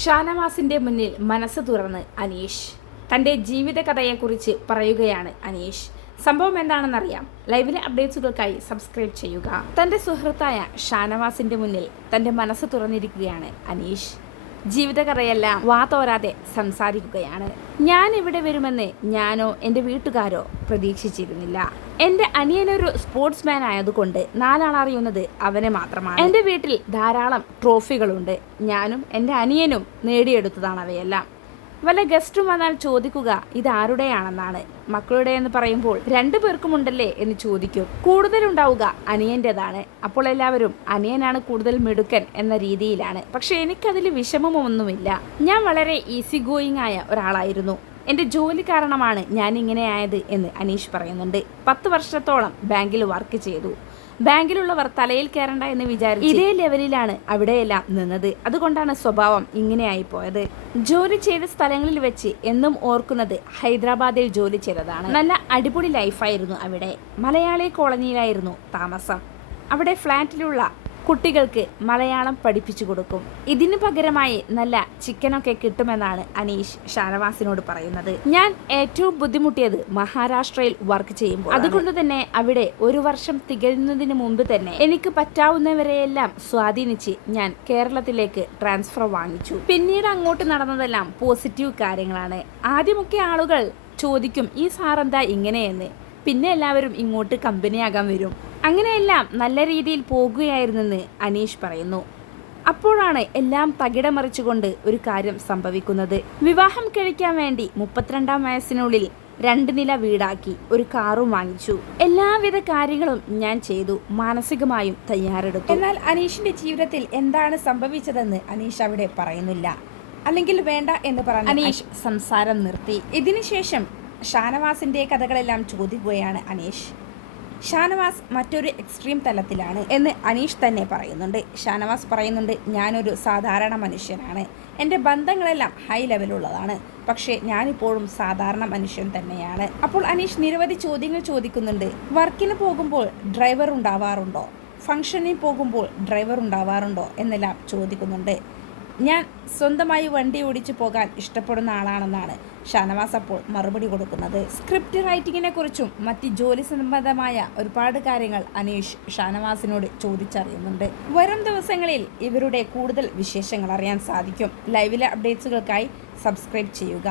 ഷാനവാസിന്റെ മുന്നിൽ മനസ്സ് തുറന്ന് അനീഷ് തന്റെ ജീവിതകഥയെക്കുറിച്ച് പറയുകയാണ് അനീഷ്. സംഭവം എന്താണെന്നറിയാം. ലൈവിലെ അപ്ഡേറ്റ്സുകൾക്കായി സബ്സ്ക്രൈബ് ചെയ്യുക. തന്റെ സുഹൃത്തായ ഷാനവാസിന്റെ മുന്നിൽ തന്റെ മനസ്സ് തുറന്നിരിക്കുകയാണ് അനീഷ്. ജീവിതകഥയെല്ലാം വാതോരാതെ സംസാരിക്കുകയാണ്. ഞാൻ ഇവിടെ വരുമെന്ന് ഞാനോ എൻ്റെ വീട്ടുകാരോ പ്രതീക്ഷിച്ചിരുന്നില്ല. എൻ്റെ അനിയനൊരു സ്പോർട്സ്മാൻ ആയതുകൊണ്ട് നാലാളറിയുന്നത് അവനെ മാത്രമാണ്. എൻ്റെ വീട്ടിൽ ധാരാളം ട്രോഫികളുണ്ട്. ഞാനും എൻ്റെ അനിയനും നേടിയെടുത്തതാണ് അവയെല്ലാം. വല്ല ഗസ്റ്റും വന്നാൽ ചോദിക്കുക ഇതാരുടെയാണെന്നാണ്. മക്കളുടെ എന്ന് പറയുമ്പോൾ രണ്ടു പേർക്കുമുണ്ടല്ലേ എന്ന് ചോദിക്കും. കൂടുതലുണ്ടാവുക അനിയൻ്റെതാണ്. അപ്പോൾ എല്ലാവരും അനിയനാണ് കൂടുതൽ മിടുക്കൻ എന്ന രീതിയിലാണ്. പക്ഷെ എനിക്കതിൽ വിഷമമൊന്നുമില്ല. ഞാൻ വളരെ ഈസി ഗോയിങ് ആയ ഒരാളായിരുന്നു. എൻ്റെ ജോലി കാരണമാണ് ഞാൻ ഇങ്ങനെ ആയത് എന്ന് അനീഷ് പറയുന്നുണ്ട്. 10 വർഷത്തോളം ബാങ്കിൽ വർക്ക് ചെയ്തു. ബാങ്കിലുള്ളവർ തലയിൽ കയറണ്ട എന്ന് വിചാരിച്ച് ഇതേ ലെവലിലാണ് അവിടെയെല്ലാം നിന്നത്. അതുകൊണ്ടാണ് സ്വഭാവം ഇങ്ങനെയായി പോയത്. ജോലി ചെയ്ത സ്ഥലങ്ങളിൽ വെച്ച് എന്നും ഓർക്കുന്നത് ഹൈദരാബാദിൽ ജോലി ചെയ്തതാണ്. നല്ല അടിപൊളി ലൈഫായിരുന്നു അവിടെ. മലയാളി കോളനിയിലായിരുന്നു താമസം. അവിടെ ഫ്ലാറ്റിലുള്ള കുട്ടികൾക്ക് മലയാളം പഠിപ്പിച്ചു കൊടുക്കും. ഇതിനു പകരമായി നല്ല ചിക്കനൊക്കെ കിട്ടുമെന്നാണ് അനീഷ് ഷാനവാസിനോട് പറയുന്നത്. ഞാൻ ഏറ്റവും ബുദ്ധിമുട്ടിയത് മഹാരാഷ്ട്രയിൽ വർക്ക് ചെയ്യുമ്പോൾ. അതുകൊണ്ട് തന്നെ അവിടെ 1 വർഷം തികയുന്നതിന് മുമ്പ് തന്നെ എനിക്ക് പറ്റാവുന്നവരെയെല്ലാം സ്വാധീനിച്ച് ഞാൻ കേരളത്തിലേക്ക് ട്രാൻസ്ഫർ വാങ്ങിച്ചു. പിന്നീട് അങ്ങോട്ട് നടന്നതെല്ലാം പോസിറ്റീവ് കാര്യങ്ങളാണ്. ആദ്യമൊക്കെ ആളുകൾ ചോദിക്കും ഈ സാറെന്താ ഇങ്ങനെയെന്ന്. പിന്നെ എല്ലാവരും ഇങ്ങോട്ട് കമ്പനിയാകാൻ വരും. അങ്ങനെയെല്ലാം നല്ല രീതിയിൽ പോകുകയായിരുന്നെന്ന് അനീഷ് പറയുന്നു. അപ്പോഴാണ് എല്ലാം തകിടമറിച്ചുകൊണ്ട് ഒരു കാര്യം സംഭവിക്കുന്നത്. വിവാഹം കഴിക്കാൻ വേണ്ടി 32-ാം വയസ്സിനുള്ളിൽ 2 നില വീടാക്കി ഒരു കാറും വാങ്ങിച്ചു. എല്ലാവിധ കാര്യങ്ങളും ഞാൻ ചെയ്തു. മാനസികമായും തയ്യാറെടുത്തു. എന്നാൽ അനീഷിന്റെ ജീവിതത്തിൽ എന്താണ് സംഭവിച്ചതെന്ന് അനീഷ് അവിടെ പറയുന്നില്ല. അല്ലെങ്കിൽ വേണ്ട എന്ന് പറഞ്ഞ് അനീഷ് സംസാരം നിർത്തി. ഇതിനുശേഷം ഷാനവാസിന്റെ കഥകളെല്ലാം ചോദിക്കുകയാണ് അനീഷ്. ഷാനവാസ് മറ്റൊരു എക്സ്ട്രീം തലത്തിലാണ് എന്ന് അനീഷ് തന്നെ പറയുന്നുണ്ട്. ഷാനവാസ് പറയുന്നുണ്ട് ഞാനൊരു സാധാരണ മനുഷ്യനാണ്. എൻ്റെ ബന്ധങ്ങളെല്ലാം ഹൈ ലെവലുള്ളതാണ്. പക്ഷേ ഞാനിപ്പോഴും സാധാരണ മനുഷ്യൻ തന്നെയാണ്. അപ്പോൾ അനീഷ് നിരവധി ചോദ്യങ്ങൾ ചോദിക്കുന്നുണ്ട്. വർക്കിന് പോകുമ്പോൾ ഡ്രൈവർ ഉണ്ടാവാറുണ്ടോ, ഫംഗ്ഷനിൽ പോകുമ്പോൾ ഡ്രൈവർ ഉണ്ടാവാറുണ്ടോ എന്നെല്ലാം ചോദിക്കുന്നുണ്ട്. ഞാൻ സ്വന്തമായി വണ്ടി ഓടിച്ചു പോകാൻ ഇഷ്ടപ്പെടുന്ന ആളാണെന്നാണ് ഷാനവാസ് അപ്പോൾ മറുപടി കൊടുക്കുന്നത്. സ്ക്രിപ്റ്റ് റൈറ്റിങ്ങിനെ കുറിച്ചും മറ്റ് ജോലി സംബന്ധമായ ഒരുപാട് കാര്യങ്ങൾ അനീഷ് ഷാനവാസിനോട് ചോദിച്ചറിയുന്നുണ്ട്. വരും ദിവസങ്ങളിൽ ഇവരുടെ കൂടുതൽ വിശേഷങ്ങൾ അറിയാൻ സാധിക്കും. ലൈവിലെ അപ്ഡേറ്റ്സുകൾക്കായി സബ്സ്ക്രൈബ് ചെയ്യുക.